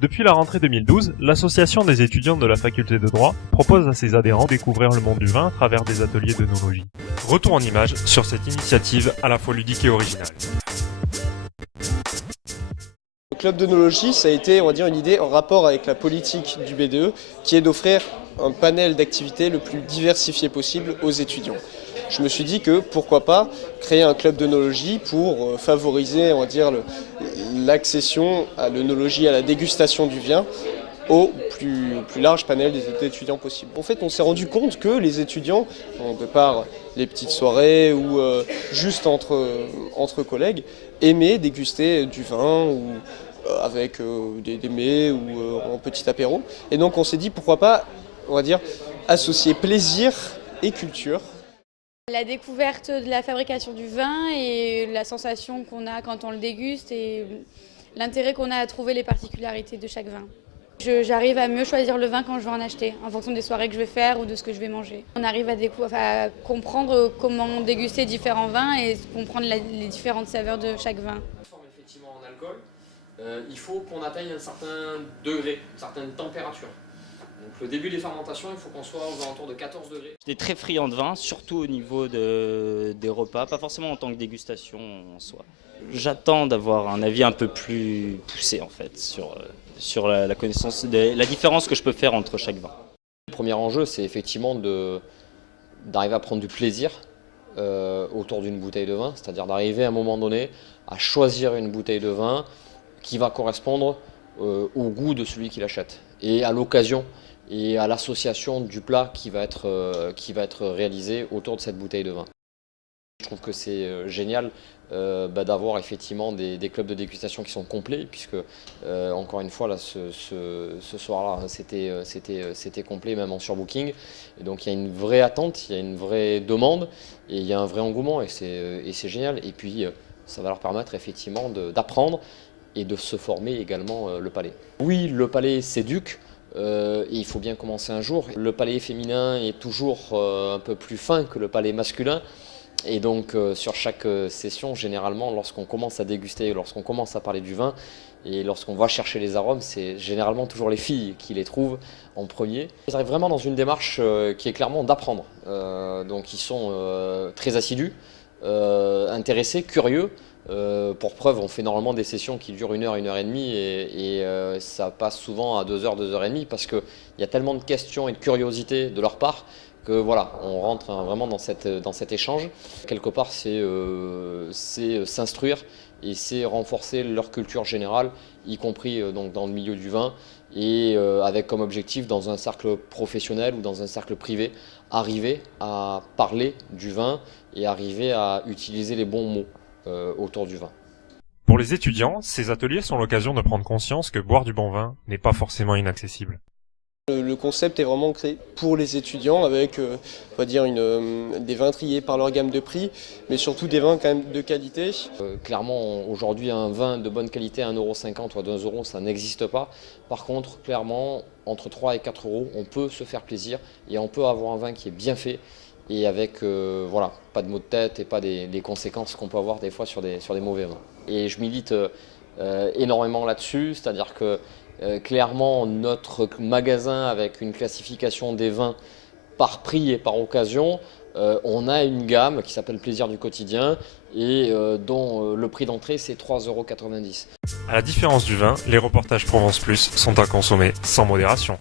Depuis la rentrée 2012, l'association des étudiants de la faculté de droit propose à ses adhérents de découvrir le monde du vin à travers des ateliers d'œnologie. Retour en images sur cette initiative à la fois ludique et originale. Le club d'œnologie, ça a été, on va dire, une idée en rapport avec la politique du BDE, qui est d'offrir un panel d'activités le plus diversifié possible aux étudiants. Je me suis dit que pourquoi pas créer un club d'œnologie pour favoriser, on va dire, l'accession à l'œnologie, à la dégustation du vin au plus large panel des étudiants possible. En fait, on s'est rendu compte que les étudiants, de par les petites soirées ou juste entre collègues, aimaient déguster du vin ou avec des mets ou en petit apéro. Et donc on s'est dit pourquoi pas, on va dire, associer plaisir et culture. La découverte de la fabrication du vin et la sensation qu'on a quand on le déguste et l'intérêt qu'on a à trouver les particularités de chaque vin. J'arrive à mieux choisir le vin quand je vais en acheter, en fonction des soirées que je vais faire ou de ce que je vais manger. On arrive à comprendre comment déguster différents vins et comprendre les différentes saveurs de chaque vin. Effectivement en alcool, il faut qu'on atteigne un certain degré, une certaine température. Donc le début des fermentations, il faut qu'on soit aux alentours de 14 degrés. J'étais très friand de vin, surtout au niveau des repas, pas forcément en tant que dégustation en soi. J'attends d'avoir un avis un peu plus poussé en fait sur la connaissance, la différence que je peux faire entre chaque vin. Le premier enjeu, c'est effectivement d'arriver à prendre du plaisir autour d'une bouteille de vin, c'est-à-dire d'arriver à un moment donné à choisir une bouteille de vin qui va correspondre au goût de celui qui l'achète et à l'occasion et à l'association du plat qui va être réalisé autour de cette bouteille de vin. Je trouve que c'est génial d'avoir effectivement des clubs de dégustation qui sont complets, puisque encore une fois là, ce soir-là c'était complet même en surbooking, et donc il y a une vraie attente, il y a une vraie demande et il y a un vrai engouement et c'est génial. Et puis ça va leur permettre effectivement d'apprendre et de se former également le palais. Oui, le palais s'éduque. Et il faut bien commencer un jour. Le palais féminin est toujours un peu plus fin que le palais masculin. Et donc sur chaque session, généralement, lorsqu'on commence à déguster, lorsqu'on commence à parler du vin, et lorsqu'on va chercher les arômes, c'est généralement toujours les filles qui les trouvent en premier. Ils arrivent vraiment dans une démarche qui est clairement d'apprendre. Donc ils sont très assidus, intéressés, curieux. Pour preuve, on fait normalement des sessions qui durent 1 heure, 1 heure et demie et ça passe souvent à 2 heures, 2 heures et demie parce qu'il y a tellement de questions et de curiosité de leur part que voilà, on rentre vraiment dans cet échange. Quelque part, c'est s'instruire et c'est renforcer leur culture générale, y compris donc dans le milieu du vin et avec comme objectif dans un cercle professionnel ou dans un cercle privé, arriver à parler du vin et arriver à utiliser les bons mots autour du vin. Pour les étudiants, ces ateliers sont l'occasion de prendre conscience que boire du bon vin n'est pas forcément inaccessible. Le concept est vraiment créé pour les étudiants avec on va dire des vins triés par leur gamme de prix, mais surtout des vins quand même de qualité. Clairement, aujourd'hui, un vin de bonne qualité à 1,50 € ou à 2 €, ça n'existe pas. Par contre, clairement, entre 3 et 4 €, on peut se faire plaisir et on peut avoir un vin qui est bien fait et avec voilà, pas de maux de tête et pas des conséquences qu'on peut avoir des fois sur des mauvais vins. Et je milite énormément là-dessus, c'est-à-dire que clairement notre magasin avec une classification des vins par prix et par occasion, on a une gamme qui s'appelle Plaisir du quotidien et dont le prix d'entrée c'est 3,90 €. À la différence du vin, les reportages Provence Plus sont à consommer sans modération.